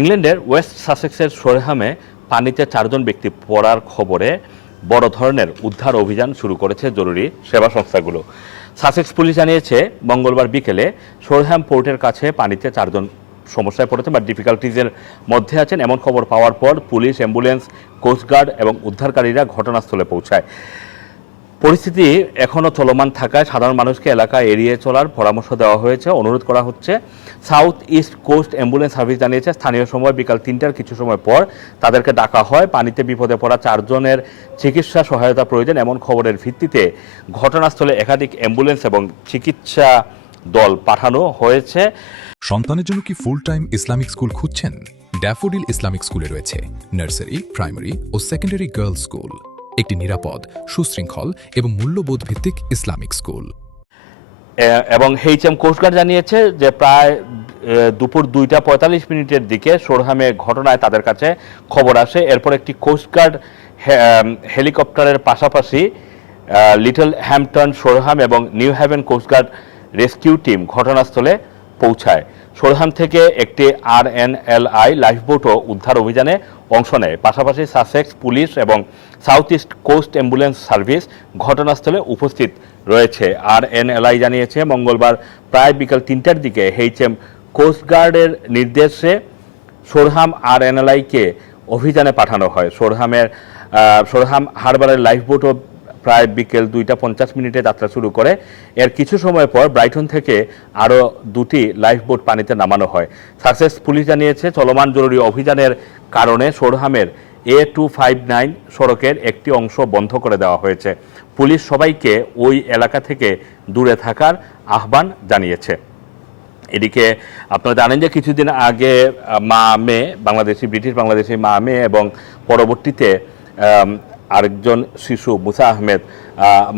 ইংল্যান্ডের ওয়েস্ট সাসেক্সের সোরহামে পানিতে 4 জন ব্যক্তি পড়ার খবরে বড় ধরনের উদ্ধার অভিযান শুরু করেছে জরুরি সেবা সংস্থাগুলো। সাসেক্স পুলিশ জানিয়েছে মঙ্গলবার বিকেলে সোরহাম পোর্টের কাছে পানিতে 4 জন সমস্যায় পড়েছেন বা ডিফিকাল্টিজের মধ্যে আছেন এমন খবর পাওয়ার পর পুলিশ, অ্যাম্বুলেন্স, কোস্টগার্ড এবং উদ্ধারকারীরা ঘটনাস্থলে পৌঁছায়। পরিস্থিতি এখনও চলমান থাকায় সাধারণ মানুষকে এলাকা এড়িয়ে চলার পরামর্শ দেওয়া হয়েছে, অনুরোধ করা হচ্ছে। South East Coast ambulance service জানিয়েছে স্থানীয় সময় বিকাল 3টার কিছু সময় পর তাদেরকে ডাকা হয়। পানিতে বিপদে পড়া 4 জনের চিকিৎসা সহায়তা প্রয়োজন এমন খবরের ভিত্তিতে ঘটনাস্থলে একাধিক অ্যাম্বুলেন্স এবং চিকিৎসা দল পাঠানো হয়েছে। সন্তানের জন্য কি ফুল টাইম ইসলামিক স্কুল খুঁজছেন? ড্যাফোডিল ইসলামিক স্কুলে রয়েছে নার্সারি, প্রাইমারি ও সেকেন্ডারি গার্লস স্কুল, একটি নিরাপদ, সুশৃঙ্খল এবং মূল্যবোধ ভিত্তিক ইসলামিক স্কুল। এবং এইচএম কোস্টগার্ড জানিয়েছে যে প্রায় দুপুর 2:45 দিকে সোরহামে ঘটনায় তাদের কাছে খবর আসে। এরপর একটি কোস্টগার্ড হেলিকপ্টারের পাশাপাশি লিটল হ্যাম্পটন, সোরহাম এবং Newhaven coastguard rescue team ঘটনাস্থলে পৌঁছায়। সোরহাম থেকে একটি RNLI লাইফবোটও উদ্ধার অভিযানে অংশ নেয়। পাশাপাশি সাসেক্স পুলিশ এবং South East Coast ambulance service ঘটনাস্থলে উপস্থিত রয়েছে। RNLI জানিয়েছে মঙ্গলবার প্রায় বিকাল 3টার দিকে এইচএম কোস্টগার্ডের নির্দেশে সোরহাম RNLI-কে অভিযানে পাঠানো হয়। সোরহাম হারবারের লাইফবোটও প্রায় বিকেল 2:50 যাত্রা শুরু করে। এর কিছু সময় পর ব্রাইটন থেকে আরও 2টি লাইফবোট পানিতে নামানো হয়। সাসেক্স পুলিশ জানিয়েছে চলমান জরুরি অভিযানের কারণে সোরহামের A259 সড়কের একটি অংশ বন্ধ করে দেওয়া হয়েছে। পুলিশ সবাইকে ওই এলাকা থেকে দূরে থাকার আহ্বান জানিয়েছে। এদিকে আপনারা জানেন যে কিছুদিন আগে ব্রিটিশ বাংলাদেশি মা মেয়ে এবং পরবর্তীতে আরেকজন শিশু মুসা আহমেদ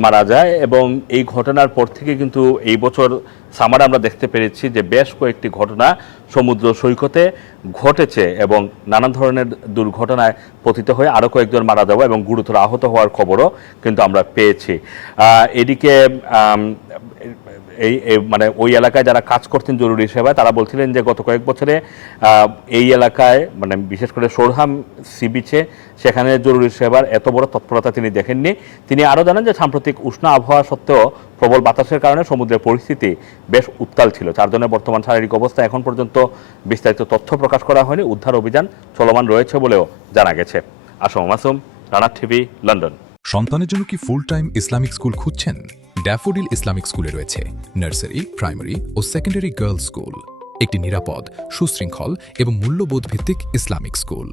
মারা যায় এবং এই ঘটনার পর থেকে কিন্তু এই বছর সামারে আমরা দেখতে পেরেছি যে বেশ কয়েকটি ঘটনা সমুদ্র সৈকতে ঘটেছে এবং নানান ধরনের দুর্ঘটনায় পতিত হয়ে আরও কয়েকজন মারা যাওয়া এবং গুরুতর আহত হওয়ার খবরও কিন্তু আমরা পেয়েছি। এদিকে মানে ওই এলাকায় যারা কাজ করতেন জরুরি সেবায় তারা বলছিলেন যে গত কয়েক বছরে এই এলাকায় মানে বিশেষ করে সোরহাম সি বিচে সেখানে জরুরি সেবার এত বড় তৎপরতা তিনি দেখেননি। তিনি আরও জানান যে সাম্প্রতিক উষ্ণ আবহাওয়া সত্ত্বেও প্রবল বাতাসের কারণে সমুদ্রের পরিস্থিতি বেশ উত্তাল ছিল। 4 জনের বর্তমান শারীরিক অবস্থা এখন পর্যন্ত বিস্তারিত তথ্য প্রকাশ করা হয়নি। উদ্ধার অভিযান চলমান রয়েছে বলেও জানা গেছে। Assam Masum, Rana TV, London. সন্তানের জন্য কি ফুল টাইম ইসলামিক স্কুল খুঁজছেন? ড্যাফোডিল ইসলামিক স্কুলে রয়েছে নার্সারি, প্রাইমারি ও সেকেন্ডারি গার্লস স্কুল, একটি নিরাপদ, সুশৃঙ্খল এবং মূল্যবোধ ভিত্তিক ইসলামিক স্কুল।